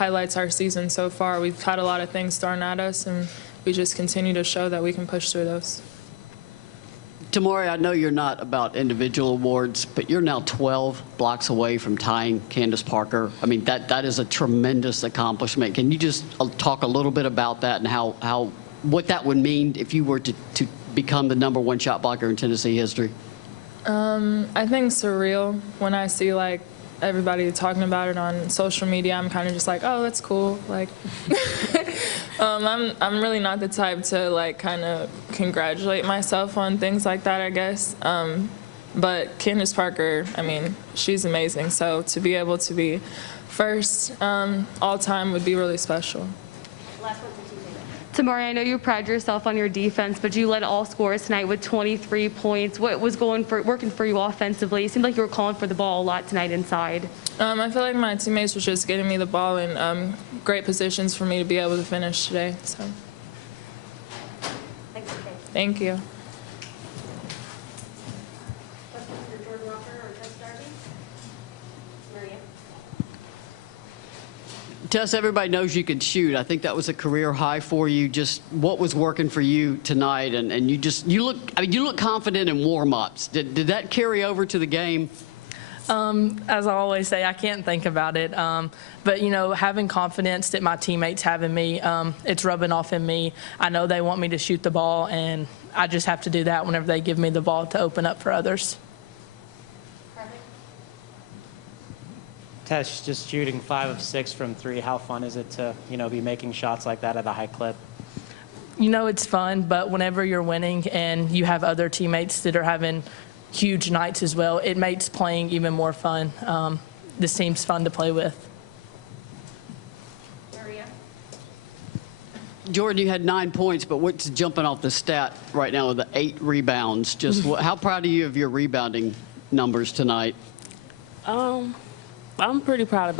highlights our season so far. We've had a lot of things thrown at us, and we just continue to show that we can push through those. Tamari, I know you're not about individual awards, but you're now 12 blocks away from tying Candace Parker. I mean, that is a tremendous accomplishment. Can you just talk a little bit about that and what that would mean if you were to become the #1 shot blocker in Tennessee history? I think surreal when I see like everybody talking about it on social media. I'm kind of just like, oh, that's cool. Like, I'm really not the type to like kind of congratulate myself on things like that, I guess. But Candace Parker, I mean, she's amazing. So to be able to be first all time would be really special. Tamari, I know you pride yourself on your defense, but you led all scorers tonight with 23 points. What was working for you offensively? It seemed like you were calling for the ball a lot tonight inside. I feel like my teammates were just getting me the ball in great positions for me to be able to finish today. So, thank you. Tess, everybody knows you can shoot. I think that was a career high for you. Just what was working for you tonight, and you look confident in warm-ups. Did that carry over to the game? As I always say, I can't think about it. But, you know, having confidence that my teammates have in me, it's rubbing off in me. I know they want me to shoot the ball, and I just have to do that whenever they give me the ball to open up for others. Tess, just shooting 5 of 6 from 3. How fun is it to, you know, be making shots like that at a high clip? You know, it's fun, but whenever you're winning and you have other teammates that are having huge nights as well, it makes playing even more fun. This team's fun to play with. Jordan, you had 9 points, but what's jumping off the stat right now with the 8 rebounds? Just how proud are you of your rebounding numbers tonight? I'm pretty proud of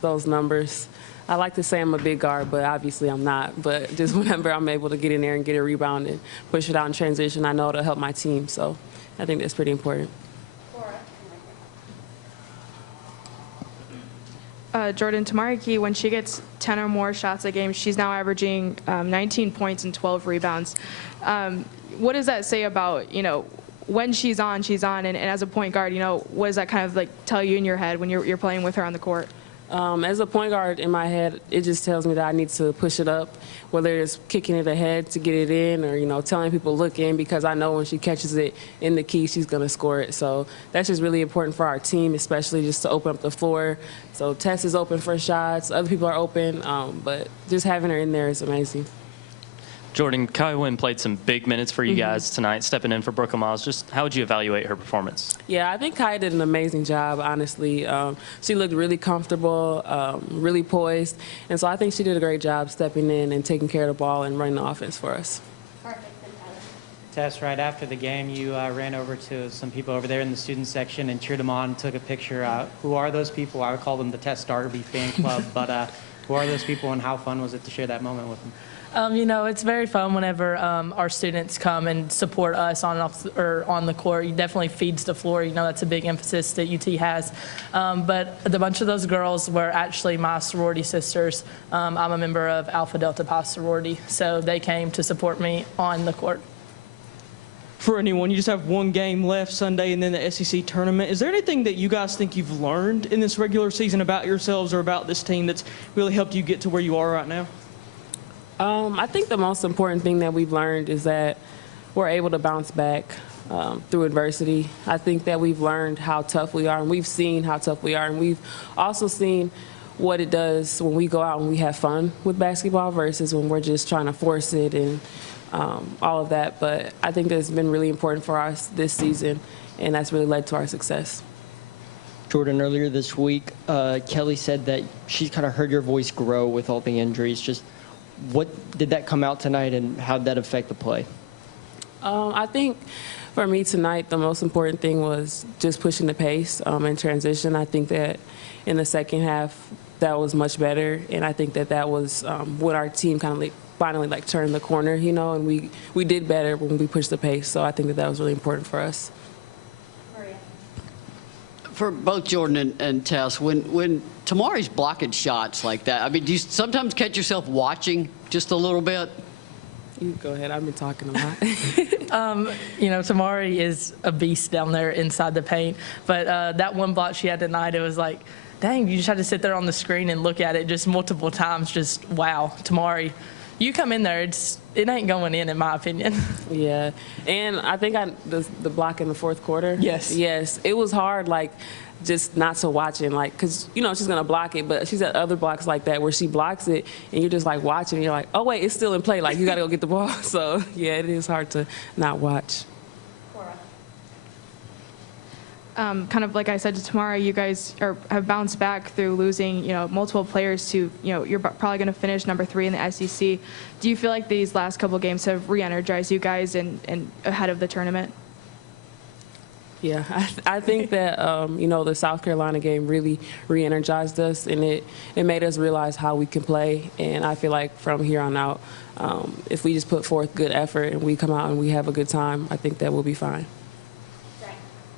those numbers. I like to say I'm a big guard, but obviously I'm not. But just whenever I'm able to get in there and get a rebound and push it out in transition, I know it'll help my team. So I think that's pretty important. Jordan, Tamari Key, when she gets 10 or more shots a game, she's now averaging 19 points and 12 rebounds. What does that say about, you know, when she's on, and as a point guard, you know, what does that kind of like tell you in your head when you're playing with her on the court? As a point guard in my head, it just tells me that I need to push it up, whether it's kicking it ahead to get it in or, you know, telling people look in, because I know when she catches it in the key, she's going to score it. So that's just really important for our team, especially just to open up the floor. So Tess is open for shots. Other people are open, but just having her in there is amazing. Jordan, Kaiwen played some big minutes for you guys tonight, stepping in for Brooklyn Miles. Just how would you evaluate her performance? Yeah, I think Kai did an amazing job, honestly. She looked really comfortable, really poised. And so I think she did a great job stepping in and taking care of the ball and running the offense for us. Tess, right after the game, you ran over to some people over there in the student section and cheered them on and took a picture. Who are those people? I would call them the Tess Darby fan club, but who are those people and how fun was it to share that moment with them? You know, it's very fun whenever our students come and support us on the court. It definitely feeds the floor. You know, that's a big emphasis that UT has. But a bunch of those girls were actually my sorority sisters. I'm a member of Alpha Delta Pi sorority, so they came to support me on the court. For anyone, you just have one game left Sunday and then the SEC tournament. Is there anything that you guys think you've learned in this regular season about yourselves or about this team that's really helped you get to where you are right now? I think the most important thing that we've learned is that we're able to bounce back through adversity. I think that we've learned how tough we are, and we've seen how tough we are, and we've also seen what it does when we go out and we have fun with basketball versus when we're just trying to force it and all of that. But I think that's been really important for us this season, and that's really led to our success. Jordan, earlier this week, Kellie said that she's kind of heard your voice grow with all the injuries. Just what did that come out tonight, and how did that affect the play? I think for me tonight, the most important thing was just pushing the pace in transition. I think that in the second half, that was much better, and I think that that was when our team kind of finally turned the corner, you know, and we did better when we pushed the pace. So I think that that was really important for us. For both Jordan and Tess, when Tamari's blocking shots like that, I mean, do you sometimes catch yourself watching just a little bit? You go ahead. I've been talking a lot. You know, Tamari is a beast down there inside the paint. But that one block she had tonight, it was like, dang, you just had to sit there on the screen and look at it just multiple times. Just, wow, Tamari, you come in there, it ain't going in my opinion. Yeah, and I think the block in the fourth quarter. Yes, it was hard, like just not to watch it, like because you know she's gonna block it, but she's at other blocks like that where she blocks it, and you're just like watching, and you're like, oh wait, it's still in play, like you gotta go get the ball. So yeah, it is hard to not watch. Kind of like I said to Tamara, you guys have bounced back through losing, multiple players to, you're probably going to finish number 3 in the SEC. Do you feel like these last couple games have re-energized you guys and ahead of the tournament? Yeah, I think that, the South Carolina game really re-energized us, and it made us realize how we can play. And I feel like from here on out, if we just put forth good effort and we come out and we have a good time, I think that we'll be fine.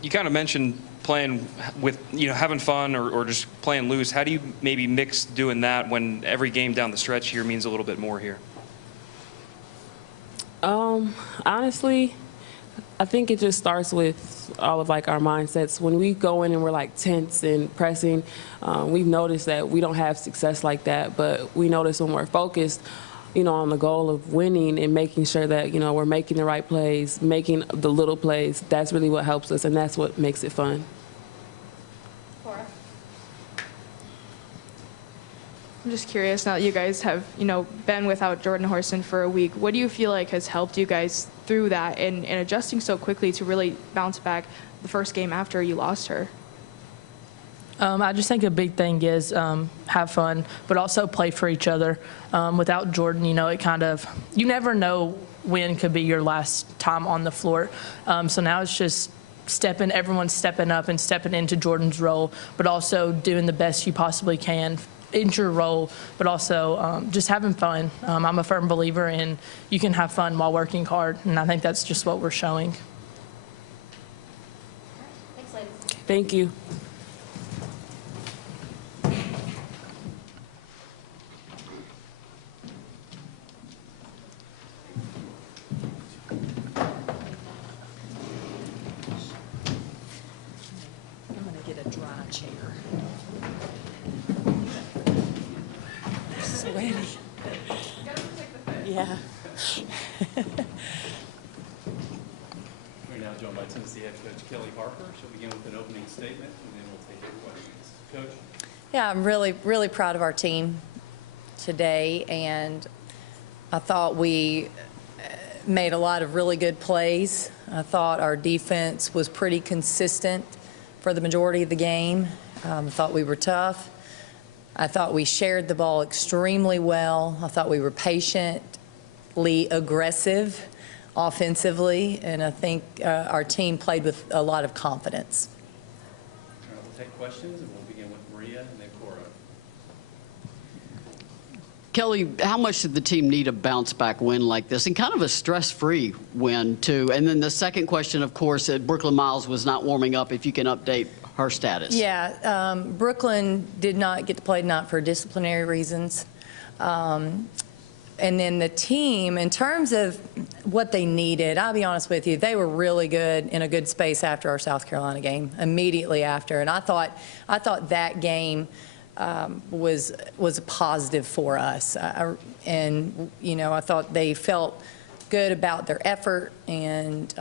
You kind of mentioned playing with, having fun or just playing loose. How do you maybe mix doing that when every game down the stretch here means a little bit more here? Honestly, I think it just starts with all of like our mindsets. When we go in and we're like tense and pressing, we've noticed that we don't have success like that, but we notice when we're focused, on the goal of winning and making sure that, we're making the right plays, making the little plays. That's really what helps us, and that's what makes it fun. I'm just curious, now that you guys have, been without Jordan Horson for a week, what do you feel like has helped you guys through that and adjusting so quickly to really bounce back the first game after you lost her? I just think a big thing is have fun, but also play for each other. Without Jordan, it kind of, you never know when could be your last time on the floor. So now it's just everyone's stepping up and stepping into Jordan's role, but also doing the best you possibly can in your role, but also just having fun. I'm a firm believer in you can have fun while working hard, and I think that's just what we're showing. Thanks, ladies. Thank you. Yeah. We're now joined by Tennessee head coach Kellie Harper. She'll begin with an opening statement, and then we'll take your questions. Coach? Yeah, I'm really, really proud of our team today, and I thought we made a lot of really good plays. I thought our defense was pretty consistent for the majority of the game. I thought we were tough. I thought we shared the ball extremely well. I thought we were patiently aggressive offensively, and I think our team played with a lot of confidence. All right, we'll take questions, and we'll begin with Maria and then Cora. Kellie, how much did the team need a bounce-back win like this, and kind of a stress-free win, too? And then the second question, of course, Brooklyn Miles was not warming up. If you can update her status. Yeah, Brooklyn did not get to play tonight for disciplinary reasons. And then the team, in terms of what they needed, I'll be honest with you, they were really good in a good space after our South Carolina game, immediately after. And I thought that game was a positive for us. And I thought they felt good about their effort and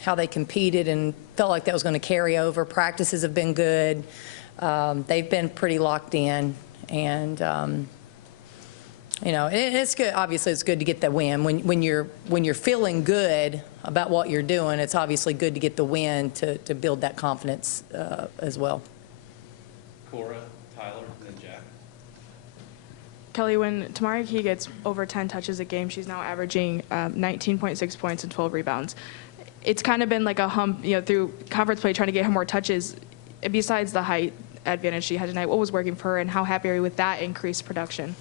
how they competed, and felt like that was going to carry over. Practices have been good. They've been pretty locked in, and it's good. Obviously, it's good to get the win. When you're feeling good about what you're doing, it's obviously good to get the win to build that confidence as well. Cora, Tyler, and then Jack. Kellie, when Tamari Key gets over 10 touches a game, she's now averaging 19.6 points and 12 rebounds. It's kind of been like a hump, through conference play, trying to get her more touches. Besides the height, advantage she had tonight. What was working for her, and how happy are you with that increased production?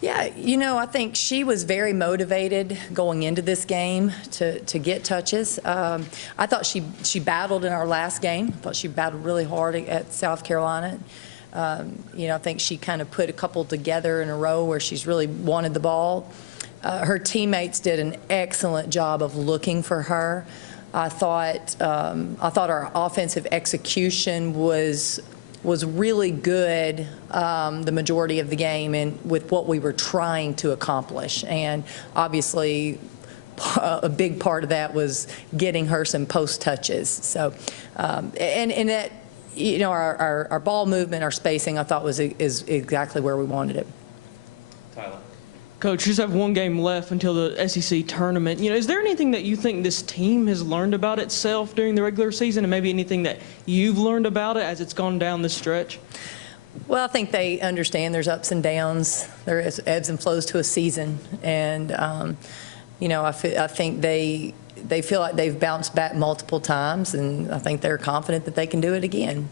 Yeah, I think she was very motivated going into this game to get touches. I thought she battled in our last game. I thought she battled really hard at South Carolina. I think she kind of put a couple together in a row where she's really wanted the ball. Her teammates did an excellent job of looking for her. I thought our offensive execution was really good the majority of the game, and with what we were trying to accomplish. And obviously, a big part of that was getting her some post touches. So, and that, our ball movement, our spacing, I thought is exactly where we wanted it. Tyler. Coach, you just have one game left until the SEC tournament. Is there anything that you think this team has learned about itself during the regular season, and maybe anything that you've learned about it as it's gone down this stretch? Well, I think they understand there's ups and downs. There is ebbs and flows to a season, and I think they feel like they've bounced back multiple times, and I think they're confident that they can do it again.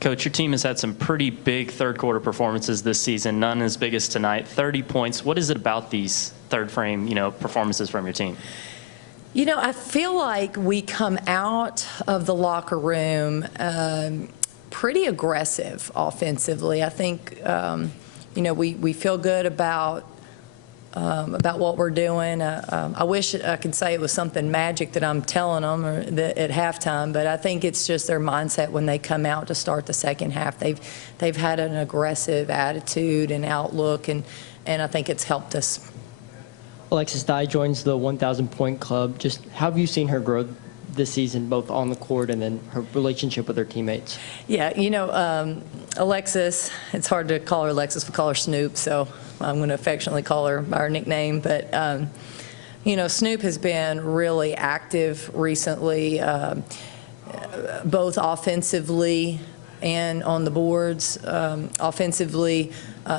Coach, your team has had some pretty big third-quarter performances this season, none as big as tonight, 30 points. What is it about these third-frame, performances from your team? I feel like we come out of the locker room pretty aggressive offensively. I think, we feel good about what we're doing. I wish I could say it was something magic that I'm telling them at halftime, but I think it's just their mindset when they come out to start the second half. They've had an aggressive attitude and outlook, and I think it's helped us. Alexis Dye joins the 1,000-point club. Just how have you seen her grow this season, both on the court and then her relationship with her teammates? Yeah, Alexis, it's hard to call her Alexis, we call her Snoop, so I'm going to affectionately call her by her nickname. But, Snoop has been really active recently, both offensively and on the boards. Offensively,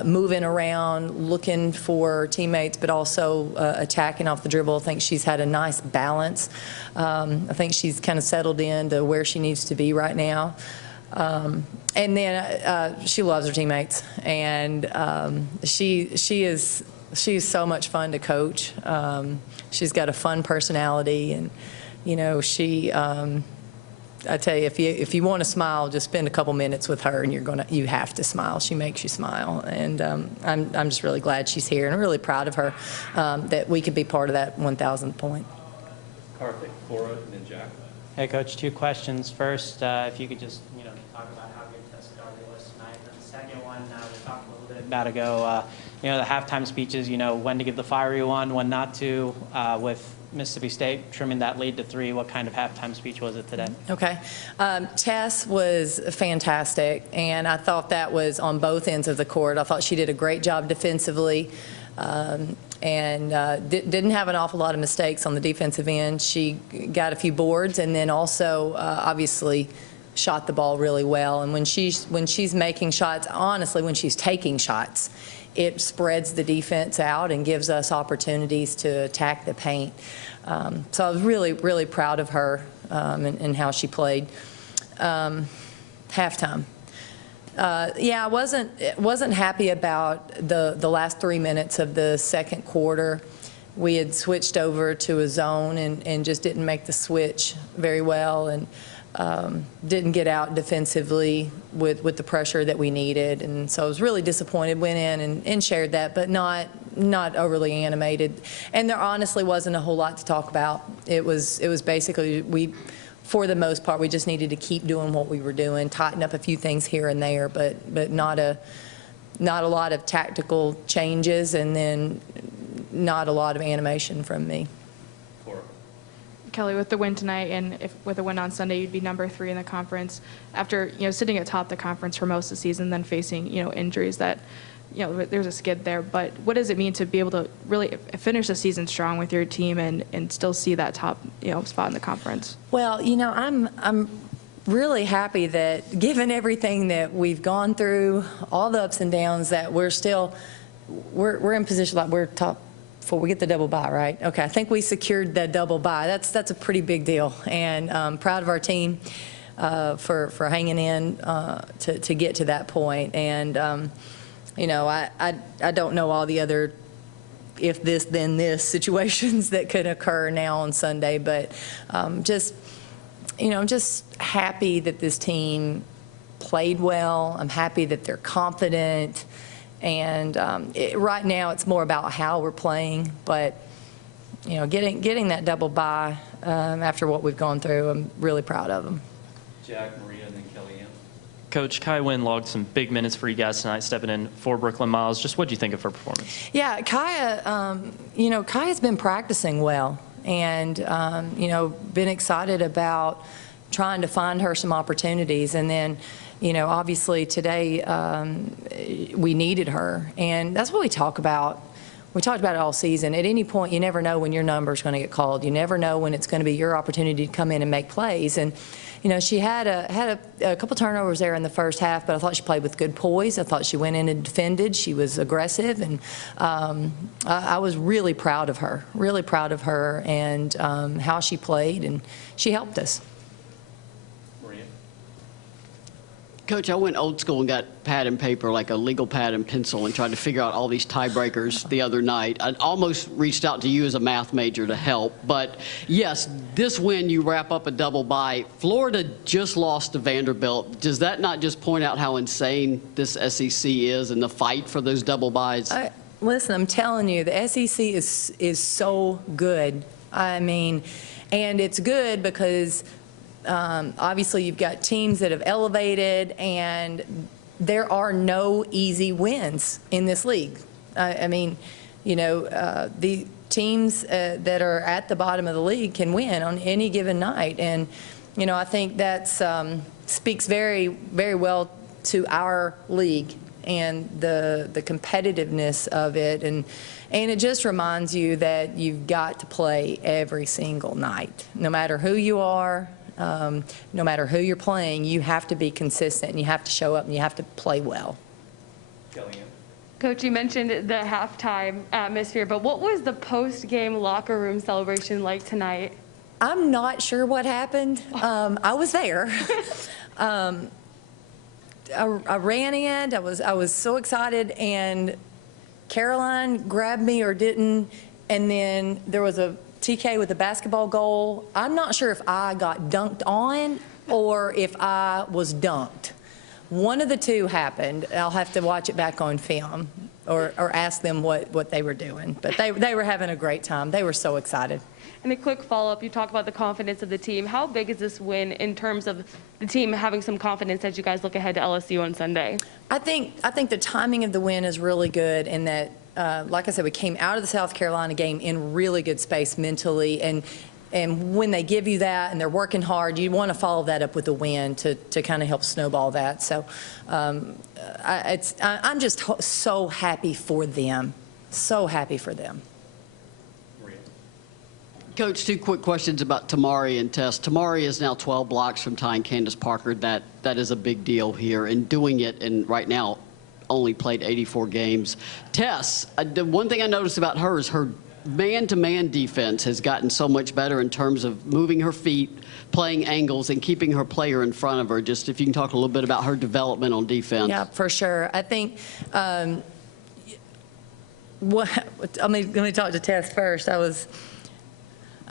moving around, looking for teammates, but also attacking off the dribble. I think she's had a nice balance. I think she's kind of settled into where she needs to be right now. And then she loves her teammates, and she's so much fun to coach. She's got a fun personality, and I tell you, if you want to smile, just spend a couple minutes with her, and you have to smile. She makes you smile, and I'm just really glad she's here, and I'm really proud of her that we could be part of that 1,000th point. Karthik, Cora, and then Jack. Hey, Coach, two questions. First, if you could just talk about how good Tessa Darby was tonight. And the second one, we talked a little bit about ago, the halftime speeches, when to give the fiery one, when not to, with Mississippi State trimming that lead to 3. What kind of halftime speech was it today? Okay. Tess was fantastic, and I thought that was on both ends of the court. I thought she did a great job defensively, and didn't have an awful lot of mistakes on the defensive end. She got a few boards, and then also obviously shot the ball really well. And when she's making shots, honestly, when she's taking shots, it spreads the defense out and gives us opportunities to attack the paint. So I was really, really proud of her and how she played. Halftime. Yeah, I wasn't happy about the last 3 minutes of the second quarter. We had switched over to a zone and just didn't make the switch very well, and didn't get out defensively with the pressure that we needed. And so I was really disappointed, went in and shared that, but not overly animated. And there honestly wasn't a whole lot to talk about. It was basically, for the most part, we just needed to keep doing what we were doing, tighten up a few things here and there, but not a lot of tactical changes, and then not a lot of animation from me. Kellie, with the win tonight, and with a win on Sunday, you'd be number 3 in the conference. After sitting atop the conference for most of the season, then facing injuries that there's a skid there. But what does it mean to be able to really finish the season strong with your team and still see that top spot in the conference? Well, I'm really happy that given everything that we've gone through, all the ups and downs, that we're in position like we're top. Before we get the double bye, right? Okay, I think we secured the double bye. That's a pretty big deal, and proud of our team. for hanging in to get to that point. And, you know, I don't know all the other if this, then this situations that could occur now on Sunday, but just, you know, I'm just happy that this team played well. I'm happy that they're confident. And right now it's more about how we're playing, but, you know, getting that double bye after what we've gone through, I'm really proud of them. Jack, Maria, and then Kelly Ann. Coach, Kaiwen logged some big minutes for you guys tonight, stepping in for Brooklyn Miles. Just what do you think of her performance? Yeah, Kaya, you know, Kaya's been practicing well and, you know, been excited about trying to find her some opportunities. And then, you know, obviously today we needed her. And that's what we talk about. We talked about it all season. At any point, you never know when your number's going to get called. You never know when it's going to be your opportunity to come in and make plays. And, you know, she had a couple turnovers there in the first half, but I thought she played with good poise. I thought she went in and defended. She was aggressive, and I was really proud of her and how she played, and she helped us. Coach, I went old school and got pad and paper, like a legal pad and pencil, and tried to figure out all these tiebreakers the other night. I almost reached out to you as a math major to help. But, yes, this win, you wrap up a double bye. Florida just lost to Vanderbilt. Does that not just point out how insane this SEC is and the fight for those double byes? Listen, I'm telling you, the SEC is so good. I mean, and it's good because obviously you've got teams that have elevated, and there are no easy wins in this league. I mean, you know, the teams that are at the bottom of the league can win on any given night. And, you know, I think that speaks very, very well to our league and the competitiveness of it. And it just reminds you that you've got to play every single night, no matter who you are. No matter who you're playing, you have to be consistent, and you have to show up, and you have to play well. Kelly Ann. Coach, you mentioned the halftime atmosphere, but what was the post-game locker room celebration like tonight? I'm not sure what happened. I was there. I ran in. I was so excited, and Caroline grabbed me or didn't, and then there was a TK with a basketball goal. I'm not sure if I got dunked on or if I was dunked. One of the two happened. I'll have to watch it back on film or ask them what they were doing. But they were having a great time. They were so excited. And a quick follow-up, you talk about the confidence of the team. How big is this win in terms of the team having some confidence as you guys look ahead to LSU on Sunday? I think the timing of the win is really good in that, like I said, we came out of the South Carolina game in really good space mentally, and when they give you that and they're working hard, you want to follow that up with a win to kind of help snowball that. So I'm just so happy for them, so happy for them. Coach, two quick questions about Tamari and Tess. Tamari is now 12 blocks from tying Candace Parker. That is a big deal here, and doing it, and right now only played 84 games. Tess, the one thing I noticed about her is her man-to-man defense has gotten so much better in terms of moving her feet, playing angles, and keeping her player in front of her. Just if you can talk a little bit about her development on defense. Yeah, for sure. I think let me talk to Tess first.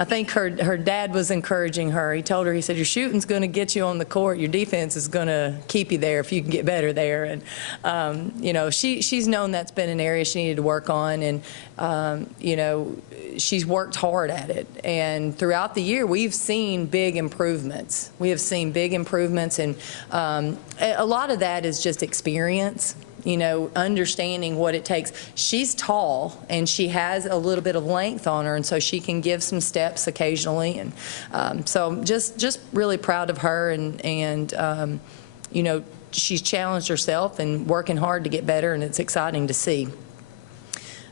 I think her dad was encouraging her. He told her, he said, your shooting's going to get you on the court. Your defense is going to keep you there if you can get better there. And, you know, she's known that's been an area she needed to work on. And, you know, she's worked hard at it. And throughout the year, we've seen big improvements. We have seen big improvements. And a lot of that is just experience. You know, understanding what it takes. She's tall, and she has a little bit of length on her, and so she can give some steps occasionally. And so just really proud of her, and you know, she's challenged herself and working hard to get better, and it's exciting to see.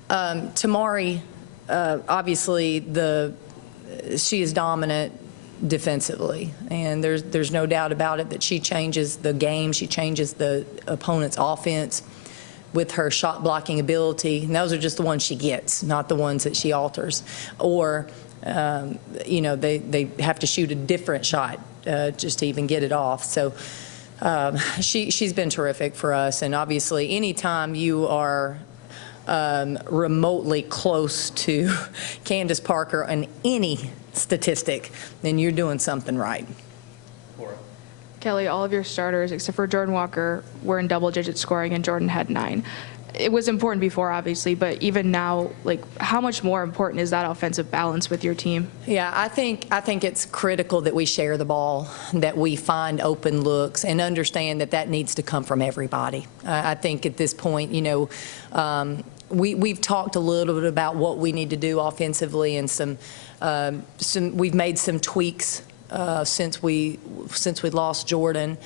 Tamari, obviously, she is dominant defensively, and there's no doubt about it that she changes the game. She changes the opponent's offense with her shot blocking ability, and those are just the ones she gets, not the ones that she alters. Or you know, they have to shoot a different shot just to even get it off. So she's been terrific for us, and obviously anytime you are remotely close to Candace Parker on any statistic, then you're doing something right. Kellie, all of your starters, except for Jordan Walker, were in double-digit scoring, and Jordan had 9. It was important before, obviously, but even now, like, how much more important is that offensive balance with your team? Yeah, I think it's critical that we share the ball, that we find open looks, and understand that that needs to come from everybody. I think at this point, you know, we've talked a little bit about what we need to do offensively, and we've made some tweaks since we lost Jordan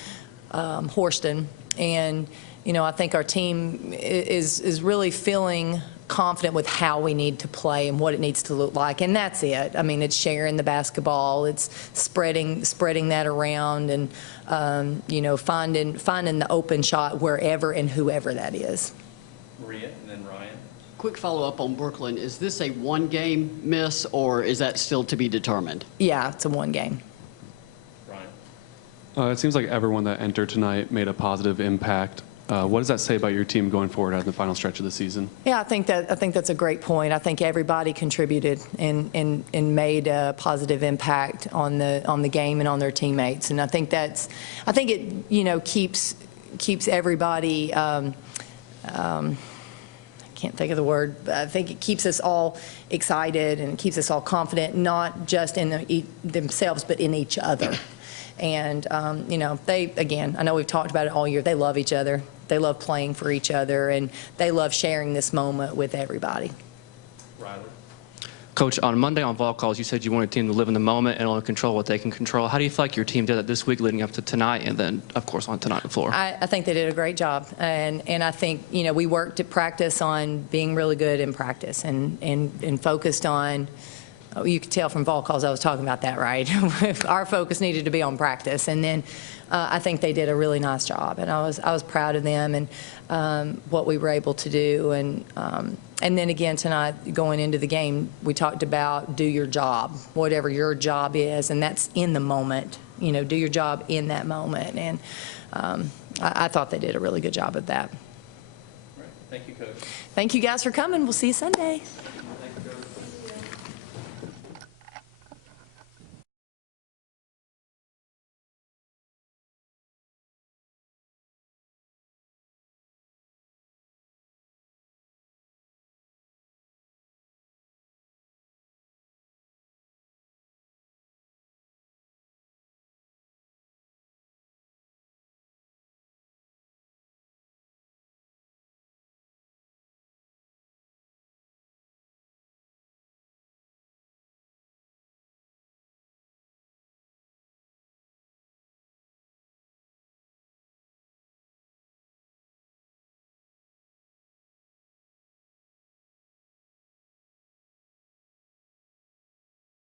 Horston, and you know, I think our team is really feeling confident with how we need to play and what it needs to look like, and that's it. I mean, it's sharing the basketball, it's spreading that around, and you know, finding the open shot wherever and whoever that is. Maria, and then Ryan. Quick follow-up on Brooklyn. Is this a one-game miss, or is that still to be determined? Yeah, it's a one game. Ryan. It seems like everyone that entered tonight made a positive impact. What does that say about your team going forward at the final stretch of the season? Yeah, I think that's a great point. I think everybody contributed and made a positive impact on the game and on their teammates, and I think it, you know, keeps everybody. I can't think of the word, but I think it keeps us all excited and keeps us all confident, not just in themselves, but in each other. And, you know, again, I know we've talked about it all year, they love each other. They love playing for each other, and they love sharing this moment with everybody. Riley. Coach, on Monday on Vol Calls, you said you want a team to live in the moment and only control what they can control. How do you feel like your team did that this week leading up to tonight, and then, of course, on tonight on the floor? I think they did a great job, and I think, you know, we worked at practice on being really good in practice and focused on. Oh, you could tell from Vol Calls I was talking about that, right? Our focus needed to be on practice, and then I think they did a really nice job, and I was proud of them and what we were able to do, and then again tonight going into the game, we talked about do your job, whatever your job is, and that's in the moment. You know, do your job in that moment, and I thought they did a really good job of that. All right. Thank you, Coach. Thank you guys for coming. We'll see you Sunday.